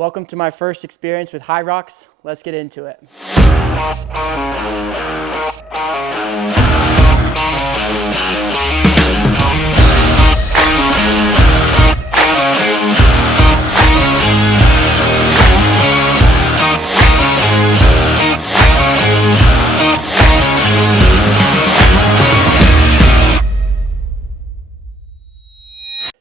Welcome to my first experience with HYROX. Let's get into it.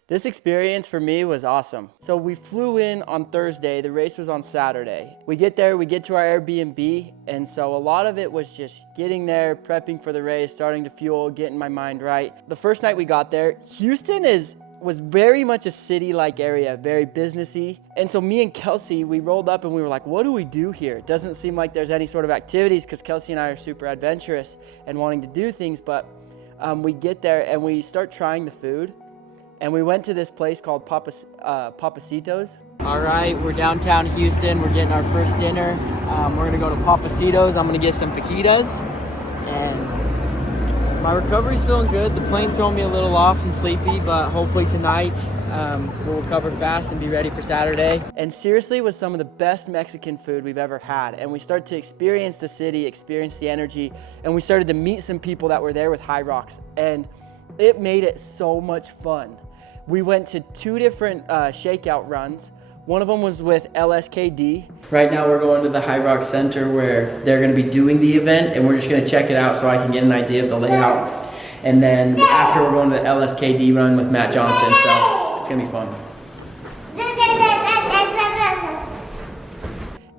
This experience for me was awesome. So we flew in on Thursday, the race was on Saturday. We get there, we get to our Airbnb, and so a lot of it was just getting there, prepping for the race, starting to fuel, getting my mind right. The first night we got there, Houston was very much a city-like area, very businessy. And so me and Kelsey, we rolled up and we were like, what do we do here? It doesn't seem like there's any sort of activities because Kelsey and I are super adventurous and wanting to do things, but we get there and we start trying the food. And we went to this place called Papacitos. All right, we're downtown Houston. We're getting our first dinner. We're gonna go to Papacitos. I'm gonna get some fajitas. And my recovery's feeling good. The plane's throwing me a little off and sleepy, but hopefully tonight we'll recover fast and be ready for Saturday. And seriously, it was some of the best Mexican food we've ever had. And we started to experience the city, experience the energy, and we started to meet some people that were there with HYROX. And it made it so much fun. We went to 2 different shakeout runs. One of them was with LSKD. Right now we're going to the HYROX Center where they're gonna be doing the event, and we're just gonna check it out so I can get an idea of the layout. And then after we're going to the LSKD run with Matt Johnson, so it's gonna be fun.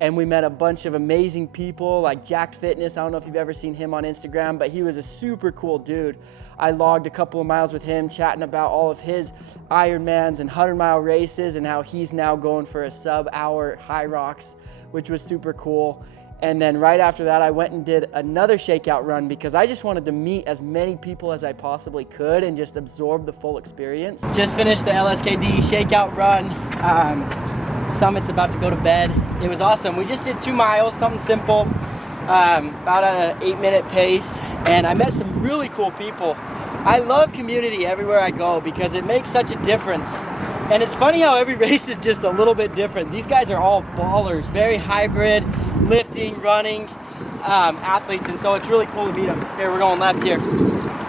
And we met a bunch of amazing people like Jack Fitness. I don't know if you've ever seen him on Instagram, but he was a super cool dude. I logged a couple of miles with him chatting about all of his Ironmans and 100-mile races and how he's now going for a sub-hour HYROX, which was super cool. And then right after that, I went and did another shakeout run because I just wanted to meet as many people as I possibly could and just absorb the full experience. Just finished the LSKD shakeout run. Summit's about to go to bed. It was awesome. We just did 2 miles, something simple, about at an 8-minute pace, and I met some really cool people. I love community everywhere I go because it makes such a difference. And it's funny how every race is just a little bit different. These guys are all ballers, very hybrid, lifting, running athletes, and so it's really cool to meet them. Here, we're going left here.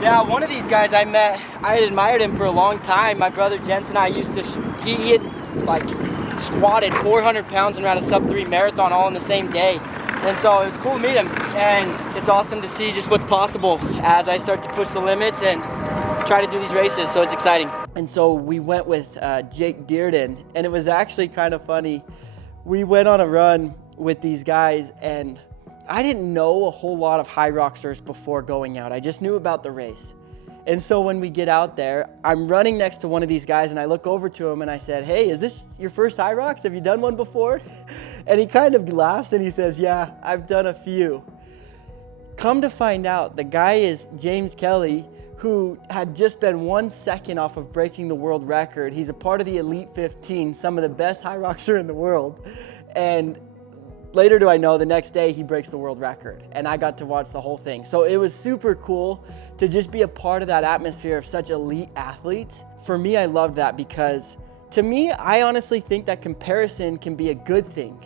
Yeah, one of these guys I met, I had admired him for a long time. My brother Jensen and I used to, he had like squatted 400 pounds and ran a sub-3 marathon all in the same day. And so it was cool to meet him, and it's awesome to see just what's possible as I start to push the limits and try to do these races, so it's exciting. And so we went with Jake Dearden, and it was actually kind of funny. We went on a run with these guys, and I didn't know a whole lot of HYROXers before going out. I just knew about the race. And so when we get out there, I'm running next to one of these guys and I look over to him and I said, hey, is this your first HYROX? Have you done one before? And he kind of laughs and he says, yeah, I've done a few. Come to find out, the guy is James Kelly, who had just been 1 second off of breaking the world record. He's a part of the Elite 15, some of the best HYROXer in the world. And later do I know, the next day he breaks the world record, and I got to watch the whole thing. So it was super cool to just be a part of that atmosphere of such elite athletes. For me, I loved that because to me, I honestly think that comparison can be a good thing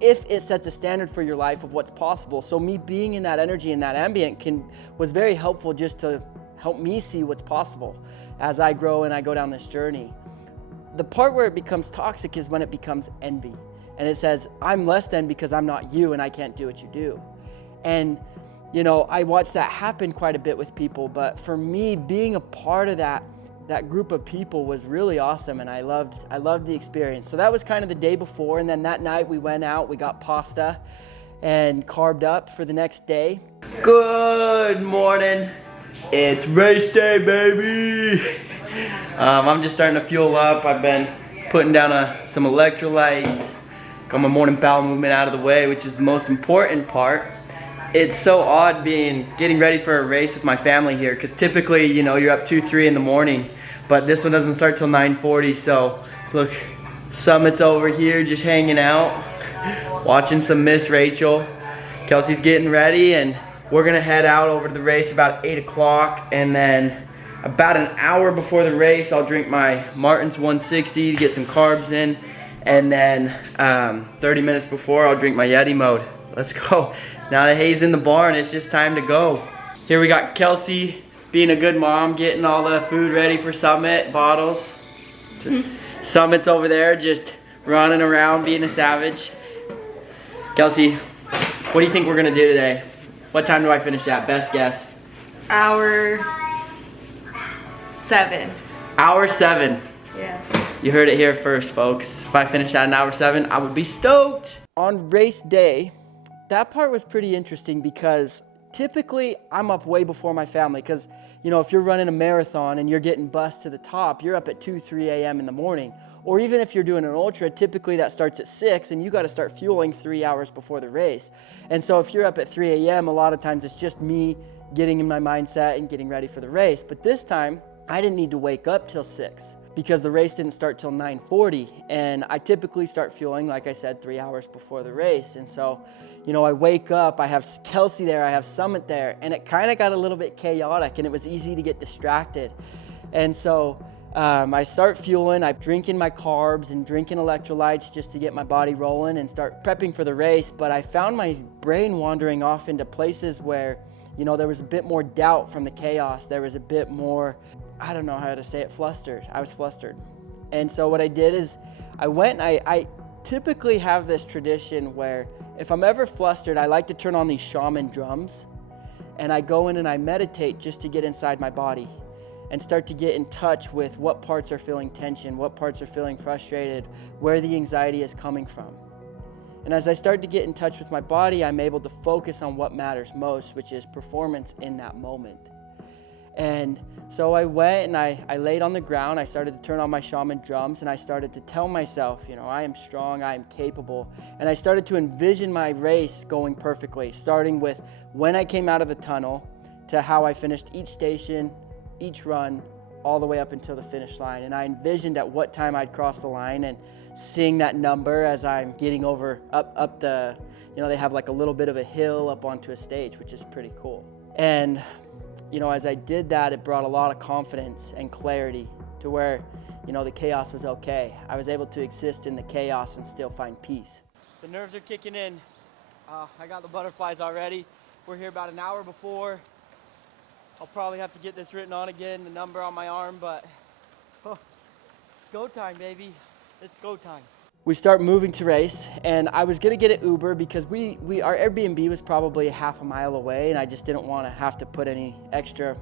if it sets a standard for your life of what's possible. So me being in that energy and that ambient was very helpful just to help me see what's possible as I grow and I go down this journey. The part where it becomes toxic is when it becomes envy. And it says, I'm less than because I'm not you and I can't do what you do. And, you know, I watched that happen quite a bit with people, but for me, being a part of that group of people was really awesome, and I loved the experience. So that was kind of the day before, and then that night we went out, we got pasta and carved up for the next day. Good morning. It's race day, baby. I'm just starting to fuel up. I've been putting down some electrolytes. Got my morning bowel movement out of the way, which is the most important part. It's so odd getting ready for a race with my family here, because typically, you know, you're up 2-3 in the morning, but this one doesn't start till 9:40. So look, Summit's over here just hanging out, watching some Miss Rachel. Kelsey's getting ready, and we're gonna head out over to the race about 8 o'clock, and then about an hour before the race, I'll drink my Martin's 160 to get some carbs in. And then 30 minutes before, I'll drink my Yeti mode. Let's go. Now that hay's in the barn, it's just time to go. Here we got Kelsey being a good mom, getting all the food ready for Summit, bottles. Summit's over there just running around being a savage. Kelsey, what do you think we're gonna do today? What time do I finish at? Best guess. Hour 7. Hour 7. Yeah. You heard it here first, folks. If I finished at an hour 7, I would be stoked. On race day, that part was pretty interesting because typically I'm up way before my family because, you know, if you're running a marathon and you're getting bussed to the top, you're up at 2, 3 a.m. in the morning. Or even if you're doing an ultra, typically that starts at 6 and you got to start fueling 3 hours before the race. And so if you're up at 3 a.m., a lot of times it's just me getting in my mindset and getting ready for the race. But this time, I didn't need to wake up till 6 because the race didn't start till 9:40. And I typically start fueling, like I said, 3 hours before the race. And so, you know, I wake up, I have Kelsey there, I have Summit there, and it kind of got a little bit chaotic and it was easy to get distracted. And so I start fueling, I'm drinking my carbs and drinking electrolytes just to get my body rolling and start prepping for the race. But I found my brain wandering off into places where, you know, there was a bit more doubt from the chaos. There was a bit more, I don't know how to say it, flustered. I was flustered. And so what I did is I went and I typically have this tradition where if I'm ever flustered, I like to turn on these shaman drums and I go in and I meditate just to get inside my body and start to get in touch with what parts are feeling tension, what parts are feeling frustrated, where the anxiety is coming from. And as I start to get in touch with my body, I'm able to focus on what matters most, which is performance in that moment. And so I went and I laid on the ground, I started to turn on my shaman drums, and I started to tell myself, you know, I am strong, I am capable. And I started to envision my race going perfectly, starting with when I came out of the tunnel to how I finished each station, each run, all the way up until the finish line. And I envisioned at what time I'd cross the line and seeing that number as I'm getting over up the, you know, they have like a little bit of a hill up onto a stage, which is pretty cool. And you know, as I did that, it brought a lot of confidence and clarity to where, you know, the chaos was okay. I was able to exist in the chaos and still find peace. The nerves are kicking in. I got the butterflies already. We're here about an hour before. I'll probably have to get this written on again, the number on my arm, but it's go time, baby. It's go time. We start moving to race, and I was gonna get an Uber because our Airbnb was probably a half a mile away, and I just didn't want to have to put any extra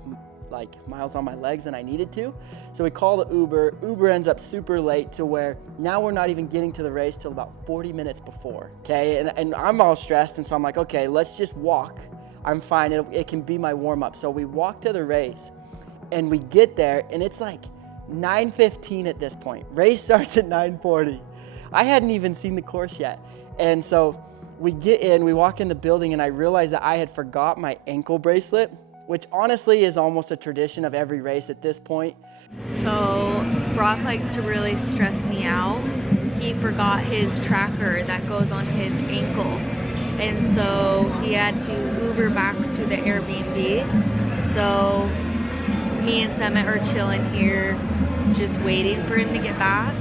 like miles on my legs than I needed to. So we call the Uber. Uber ends up super late to where now we're not even getting to the race till about 40 minutes before. Okay, and I'm all stressed, and so I'm like, okay, let's just walk. I'm fine. It can be my warm up. So we walk to the race, and we get there, and it's like 9:15 at this point. Race starts at 9:40. I hadn't even seen the course yet. And so we get in, we walk in the building, and I realized that I had forgot my ankle bracelet, which honestly is almost a tradition of every race at this point. So Brock likes to really stress me out. He forgot his tracker that goes on his ankle. And so he had to Uber back to the Airbnb. So me and Summit are chilling here, just waiting for him to get back.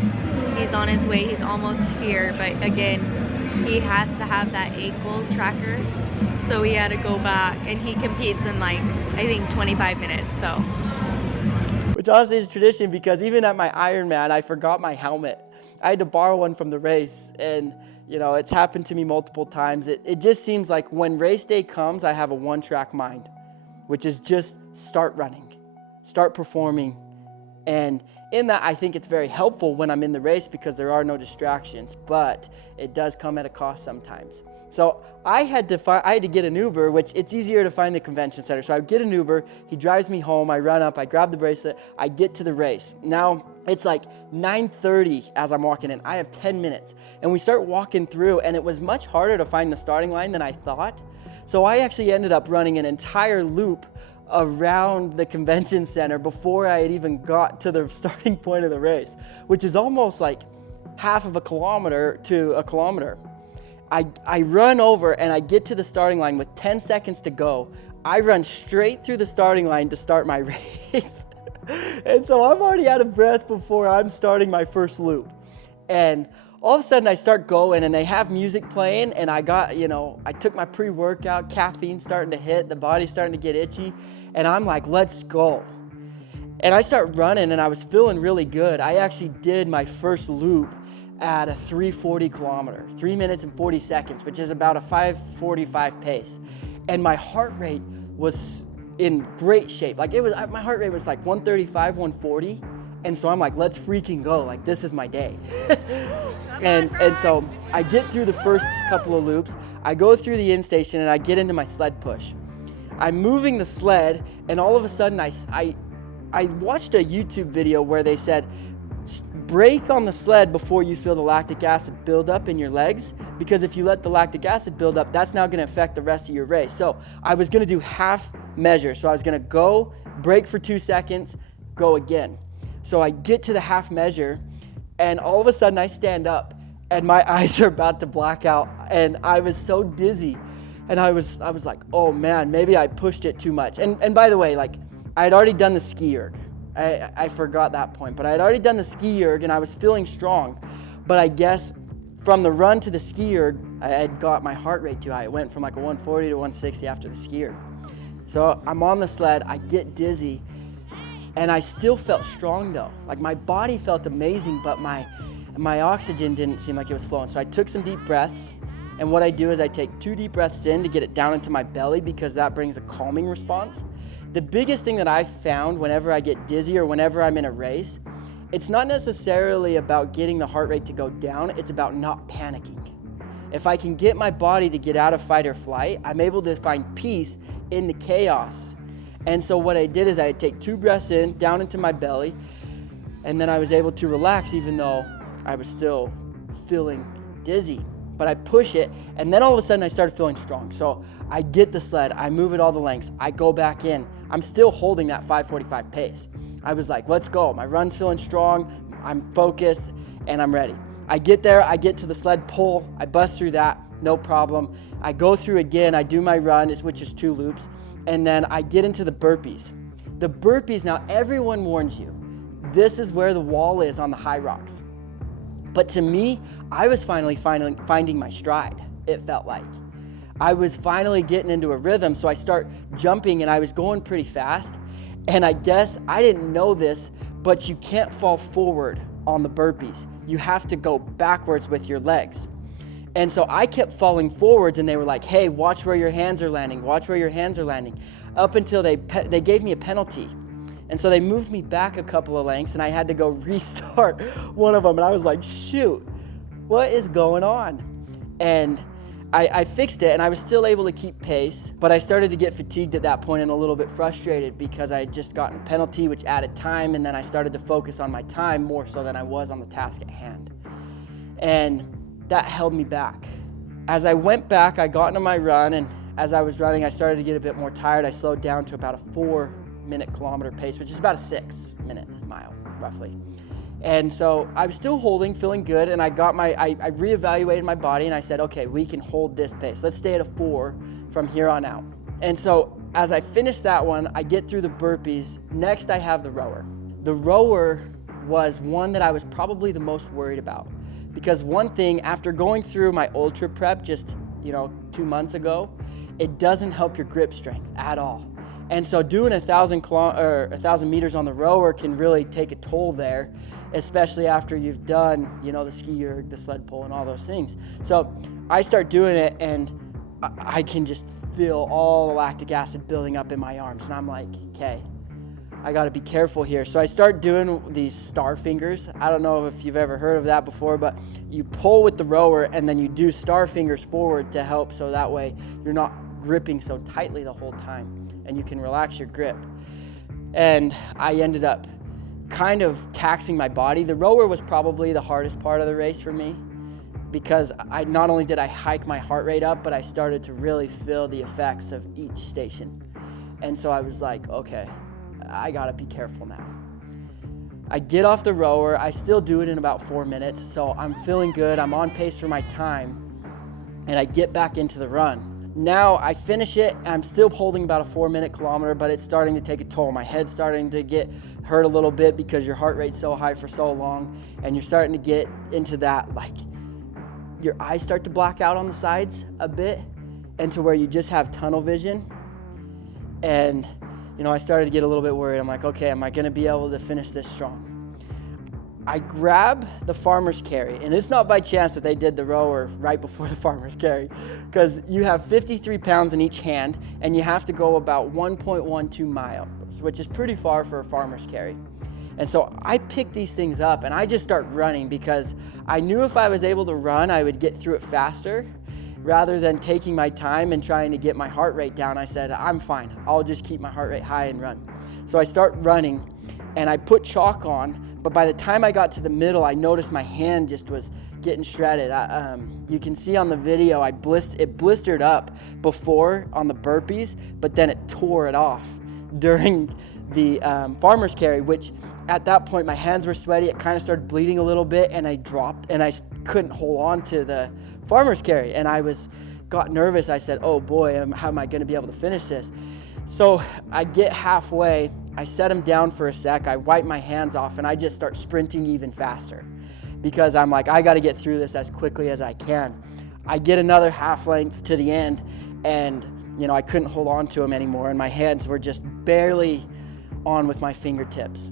He's on his way, he's almost here, but again, he has to have that ankle tracker, so he had to go back, and he competes in like, I think 25 minutes, so. Which honestly is tradition because even at my Ironman, I forgot my helmet. I had to borrow one from the race, and you know, it's happened to me multiple times. It just seems like when race day comes, I have a one-track mind, which is just start running, start performing, and in that, I think it's very helpful when I'm in the race because there are no distractions, but it does come at a cost sometimes. So I had to get an Uber, which it's easier to find the convention center. So I get an Uber, he drives me home, I run up, I grab the bracelet, I get to the race. Now it's like 9:30 as I'm walking in. I have 10 minutes, and we start walking through, and it was much harder to find the starting line than I thought. So I actually ended up running an entire loop around the convention center before I had even got to the starting point of the race, which is almost like half of a kilometer to a kilometer. I run over and I get to the starting line with 10 seconds to go. I run straight through the starting line to start my race. And so I'm already out of breath before I'm starting my first loop. And all of a sudden I start going and they have music playing, and I got, I took my pre-workout, caffeine starting to hit, the body's starting to get itchy, and I'm like, let's go. And I start running and I was feeling really good. I actually did my first loop at a 3:40 kilometer, 3 minutes and 40 seconds, which is about a 5:45 pace. And my heart rate was in great shape. Like my heart rate was like 135, 140. And so I'm like, let's freaking go. Like, this is my day. and so I get through the first couple of loops. I go through the in station and I get into my sled push. I'm moving the sled, and all of a sudden I watched a YouTube video where they said, brake on the sled before you feel the lactic acid build up in your legs, because if you let the lactic acid build up, that's now going to affect the rest of your race. So I was going to do half measure. So I was going to go, brake for 2 seconds, go again. So I get to the half measure, and all of a sudden I stand up and my eyes are about to black out, and I was so dizzy, and I was like, oh man, maybe I pushed it too much. And by the way, like, I had already done the ski erg. I forgot that point, but I had already done the ski erg and I was feeling strong. But I guess from the run to the ski erg, I had got my heart rate too high. It went from like a 140 to 160 after the ski erg. So I'm on the sled, I get dizzy, and I still felt strong though. Like, my body felt amazing, but my oxygen didn't seem like it was flowing. So I took some deep breaths, and what I do is I take 2 deep breaths in to get it down into my belly, because that brings a calming response. The biggest thing that I've found whenever I get dizzy or whenever I'm in a race, it's not necessarily about getting the heart rate to go down, it's about not panicking. If I can get my body to get out of fight or flight, I'm able to find peace in the chaos. And so what I did is I take 2 breaths in, down into my belly, and then I was able to relax even though I was still feeling dizzy. But I push it, and then all of a sudden I started feeling strong. So I get the sled, I move it all the lengths, I go back in. I'm still holding that 5:45 pace. I was like, let's go. My run's feeling strong, I'm focused, and I'm ready. I get there, I get to the sled pull, I bust through that, no problem. I go through again, I do my run, which is 2 loops, and then I get into the burpees. The burpees, now everyone warns you, this is where the wall is on the HYROX. But to me, I was finally finding my stride, it felt like. I was finally getting into a rhythm, so I start jumping and I was going pretty fast. And I guess I didn't know this, but you can't fall forward on the burpees. You have to go backwards with your legs. And so I kept falling forwards, and they were like, hey, watch where your hands are landing, watch where your hands are landing, up until they gave me a penalty. And so they moved me back a couple of lengths, and I had to go restart one of them. And I was like, shoot, what is going on? And I fixed it, and I was still able to keep pace, but I started to get fatigued at that point and a little bit frustrated because I had just gotten a penalty, which added time, and then I started to focus on my time more so than I was on the task at hand. And that held me back. As I went back, I got into my run, and as I was running, I started to get a bit more tired. I slowed down to about a 4-minute kilometer pace, which is about a 6-minute mile, roughly. And so I was still holding, feeling good, and I reevaluated my body, and I said, okay, we can hold this pace. Let's stay at a 4 from here on out. And so as I finished that one, I get through the burpees. Next, I have the rower. The rower was one that I was probably the most worried about, because one thing, after going through my ultra prep just 2 months ago, it doesn't help your grip strength at all. And so doing 1,000 meters on the rower can really take a toll there, especially after you've done, the ski erg, the sled pull, and all those things. So I start doing it, and I can just feel all the lactic acid building up in my arms. And I'm like, okay, I gotta be careful here. So I start doing these star fingers. I don't know if you've ever heard of that before, but you pull with the rower and then you do star fingers forward to help, so that way you're not gripping so tightly the whole time and you can relax your grip. And I ended up kind of taxing my body. The rower was probably the hardest part of the race for me, because not only did I hike my heart rate up, but I started to really feel the effects of each station. And so I was like, okay, I gotta be careful now. I get off the rower, I still do it in about 4 minutes, so I'm feeling good, I'm on pace for my time, and I get back into the run. Now I finish it, I'm still holding about a 4-minute kilometer, but it's starting to take a toll. My head's starting to get hurt a little bit because your heart rate's so high for so long, and you're starting to get into that, like, your eyes start to black out on the sides a bit, and to where you just have tunnel vision. And, you know, I started to get a little bit worried. I'm like, okay, am I gonna be able to finish this strong? I grab the farmer's carry, and it's not by chance that they did the rower right before the farmer's carry, because you have 53 pounds in each hand, and you have to go about 1.12 miles, which is pretty far for a farmer's carry. And so I pick these things up, and I just start running, because I knew if I was able to run, I would get through it faster, rather than taking my time and trying to get my heart rate down. I said, I'm fine, I'll just keep my heart rate high and run. So I start running, and I put chalk on, but by the time I got to the middle, I noticed my hand just was getting shredded. You can see on the video, it blistered up before on the burpees, but then it tore it off during the farmer's carry, which at that point, my hands were sweaty. It kind of started bleeding a little bit, and I dropped, and I couldn't hold on to the farmer's carry, and got nervous. I said, oh boy, how am I gonna be able to finish this? So I get halfway, I set him down for a sec, I wipe my hands off, and I just start sprinting even faster, because I'm like, I gotta get through this as quickly as I can. I get another half length to the end, and you know, I couldn't hold on to him anymore, and my hands were just barely on with my fingertips.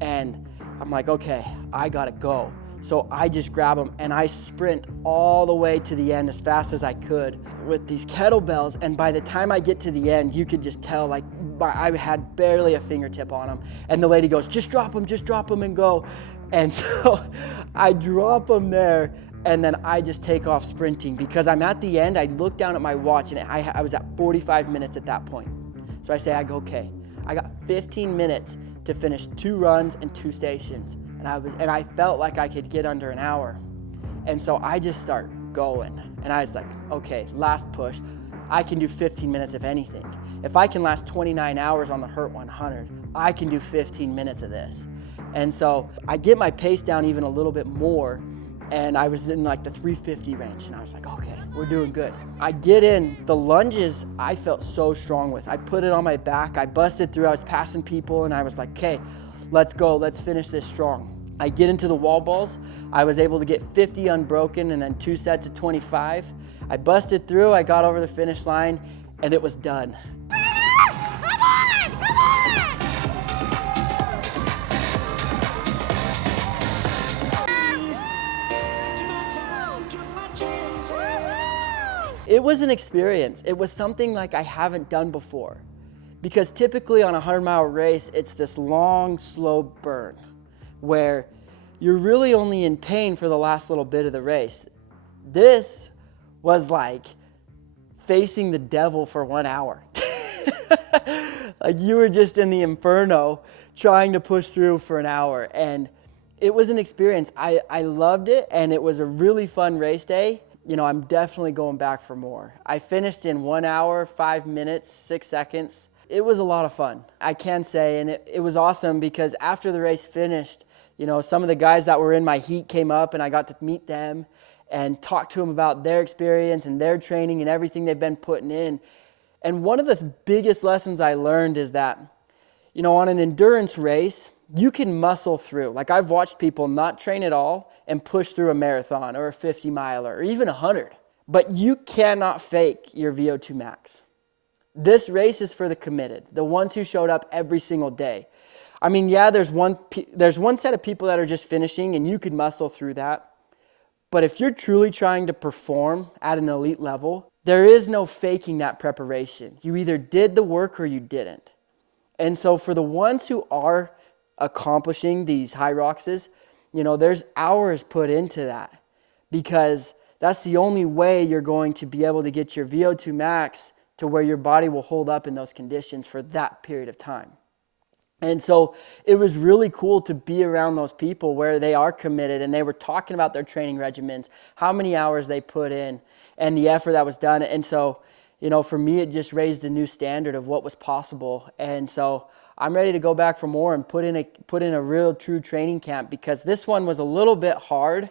And I'm like, okay, I gotta go. So I just grab them and I sprint all the way to the end as fast as I could with these kettlebells. And by the time I get to the end, you could just tell, like, I had barely a fingertip on them. And the lady goes, just drop them and go. And so I drop them there, and then I just take off sprinting, because I'm at the end. I look down at my watch, and I was at 45 minutes at that point. So I go, okay, I got 15 minutes to finish 2 runs and 2 stations. And I felt like I could get under an hour. And so I just start going. And I was like, okay, last push. I can do 15 minutes if anything. If I can last 29 hours on the HYROX 100, I can do 15 minutes of this. And so I get my pace down even a little bit more, and I was in like the 350 range, and I was like, okay, we're doing good. I get in, the lunges I felt so strong with. I put it on my back, I busted through, I was passing people, and I was like, okay, let's go, let's finish this strong. I get into the wall balls, I was able to get 50 unbroken and then 2 sets of 25. I busted through, I got over the finish line, and it was done. It was an experience. It was something like I haven't done before. Because typically on a 100-mile race, it's this long, slow burn where you're really only in pain for the last little bit of the race. This was like facing the devil for 1 hour. Like you were just in the inferno trying to push through for an hour. And it was an experience. I loved it, and it was a really fun race day. You know, I'm definitely going back for more. I finished in 1 hour, 5 minutes, 6 seconds. It was a lot of fun, I can say, and it was awesome because after the race finished, you know, some of the guys that were in my heat came up, and I got to meet them and talk to them about their experience and their training and everything they've been putting in. And one of the biggest lessons I learned is that, you know, on an endurance race, you can muscle through. Like I've watched people not train at all and push through a marathon or a 50 miler or even 100. But you cannot fake your VO2 max. This race is for the committed, the ones who showed up every single day. I mean, yeah, there's one set of people that are just finishing, and you could muscle through that. But if you're truly trying to perform at an elite level, there is no faking that preparation. You either did the work or you didn't. And so for the ones who are accomplishing these HYROXes, you know, there's hours put into that, because that's the only way you're going to be able to get your VO2 max to where your body will hold up in those conditions for that period of time. And so it was really cool to be around those people where they are committed, and they were talking about their training regimens, how many hours they put in, and the effort that was done. And so, you know, for me, it just raised a new standard of what was possible. And so I'm ready to go back for more and put in a real true training camp, because this one was a little bit hard.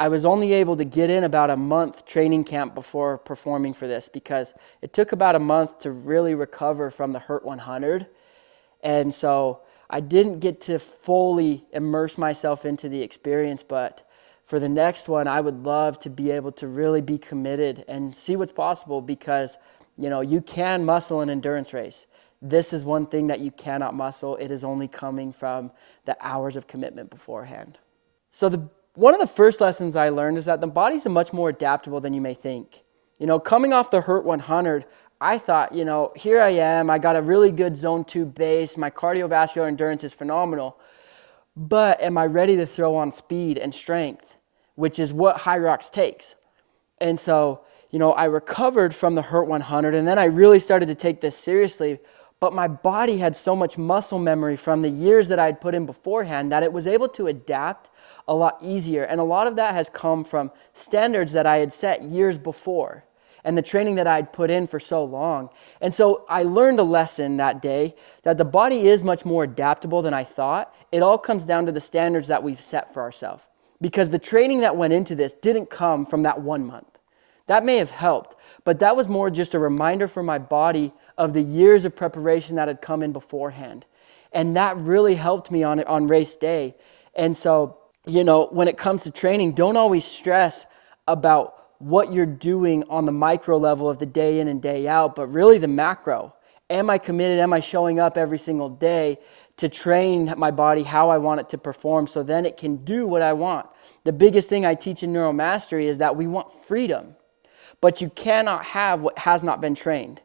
I was only able to get in about a month training camp before performing for this, because it took about a month to really recover from the Hurt 100. And so I didn't get to fully immerse myself into the experience, but for the next one, I would love to be able to really be committed and see what's possible, because, you can muscle an endurance race. This is one thing that you cannot muscle. It is only coming from the hours of commitment beforehand. So one of the first lessons I learned is that the body's much more adaptable than you may think. Coming off the Hurt 100, I thought, here I am, I got a really good zone 2 base, my cardiovascular endurance is phenomenal, but am I ready to throw on speed and strength, which is what HYROX takes? And so, I recovered from the Hurt 100, and then I really started to take this seriously, but my body had so much muscle memory from the years that I'd put in beforehand that it was able to adapt a lot easier. And a lot of that has come from standards that I had set years before and the training that I'd put in for so long. And so I learned a lesson that day that the body is much more adaptable than I thought. It all comes down to the standards that we've set for ourselves, because the training that went into this didn't come from that 1 month. That may have helped, but that was more just a reminder for my body of the years of preparation that had come in beforehand. And that really helped me on race day. And so, when it comes to training, don't always stress about what you're doing on the micro level of the day in and day out, but really the macro. Am I committed? Am I showing up every single day to train my body how I want it to perform, so then it can do what I want? The biggest thing I teach in neuromastery is that we want freedom, but you cannot have what has not been trained.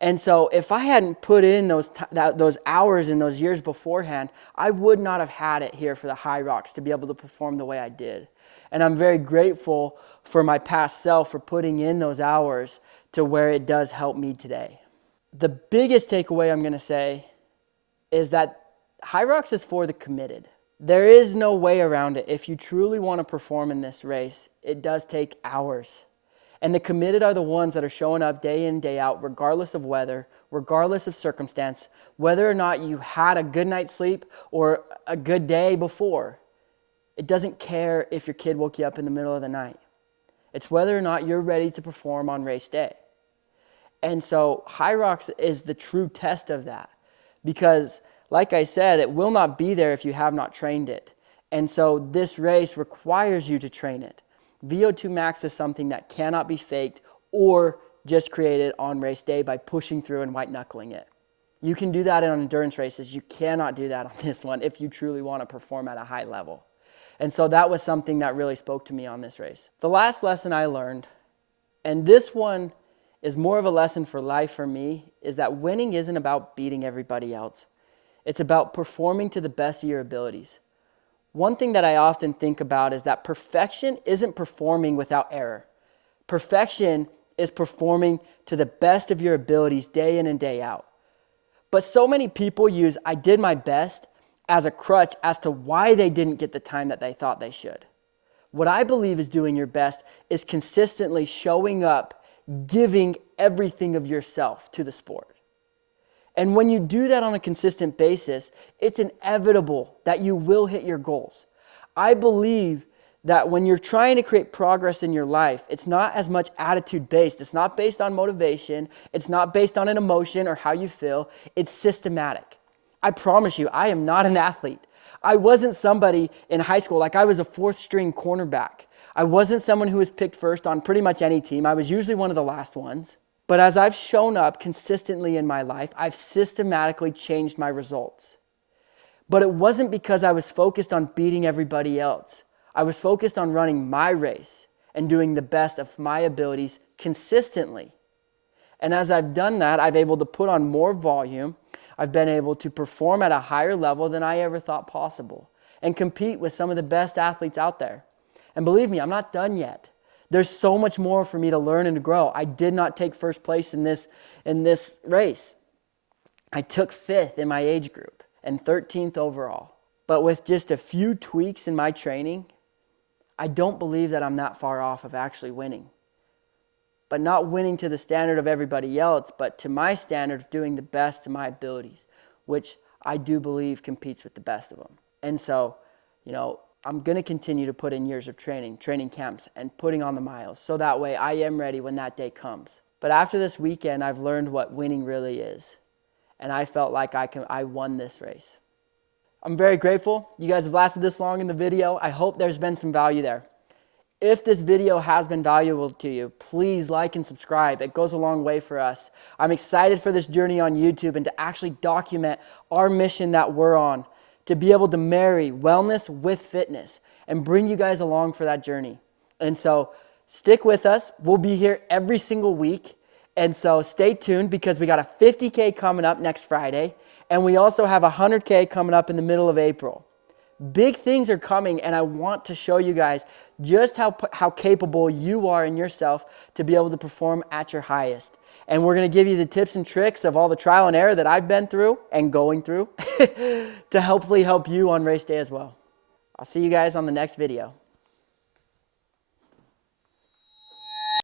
And so if I hadn't put in those hours in those years beforehand, I would not have had it here for the HYROX to be able to perform the way I did. And I'm very grateful for my past self for putting in those hours to where it does help me today. The biggest takeaway I'm going to say is that HYROX is for the committed. There is no way around it. If you truly want to perform in this race, it does take hours. And the committed are the ones that are showing up day in, day out, regardless of weather, regardless of circumstance, whether or not you had a good night's sleep or a good day before. It doesn't care if your kid woke you up in the middle of the night. It's whether or not you're ready to perform on race day. And so HYROX is the true test of that, because like I said, it will not be there if you have not trained it. And so this race requires you to train it. VO2 max is something that cannot be faked or just created on race day by pushing through and white knuckling it. You can do that in endurance races. You cannot do that on this one if you truly want to perform at a high level. And so that was something that really spoke to me on this race. The last lesson I learned, and this one is more of a lesson for life for me, is that winning isn't about beating everybody else. It's about performing to the best of your abilities. One thing that I often think about is that perfection isn't performing without error. Perfection is performing to the best of your abilities day in and day out. But so many people use "I did my best" as a crutch as to why they didn't get the time that they thought they should. What I believe is doing your best is consistently showing up, giving everything of yourself to the sport. And when you do that on a consistent basis, it's inevitable that you will hit your goals. I believe that when you're trying to create progress in your life, it's not as much attitude-based. It's not based on motivation. It's not based on an emotion or how you feel. It's systematic. I promise you, I am not an athlete. I wasn't somebody in high school, like I was a 4th-string cornerback. I wasn't someone who was picked first on pretty much any team. I was usually one of the last ones. But as I've shown up consistently in my life, I've systematically changed my results. But it wasn't because I was focused on beating everybody else. I was focused on running my race and doing the best of my abilities consistently. And as I've done that, I've been able to put on more volume. I've been able to perform at a higher level than I ever thought possible and compete with some of the best athletes out there. And believe me, I'm not done yet. There's so much more for me to learn and to grow. I did not take first place in this race. I took 5th in my age group and 13th overall. But with just a few tweaks in my training, I don't believe that I'm that far off of actually winning. But not winning to the standard of everybody else, but to my standard of doing the best to my abilities, which I do believe competes with the best of them. And so, I'm going to continue to put in years of training camps, and putting on the miles. So that way I am ready when that day comes. But after this weekend, I've learned what winning really is. And I felt like I won this race. I'm very grateful you guys have lasted this long in the video. I hope there's been some value there. If this video has been valuable to you, please like and subscribe. It goes a long way for us. I'm excited for this journey on YouTube and to actually document our mission that we're on, to be able to marry wellness with fitness and bring you guys along for that journey. And so stick with us. We'll be here every single week. And so stay tuned, because we got a 50K coming up next Friday. And we also have a 100K coming up in the middle of April. Big things are coming, and I want to show you guys just how capable you are in yourself to be able to perform at your highest. And we're going to give you the tips and tricks of all the trial and error that I've been through and going through to hopefully help you on race day as well. I'll see you guys on the next video.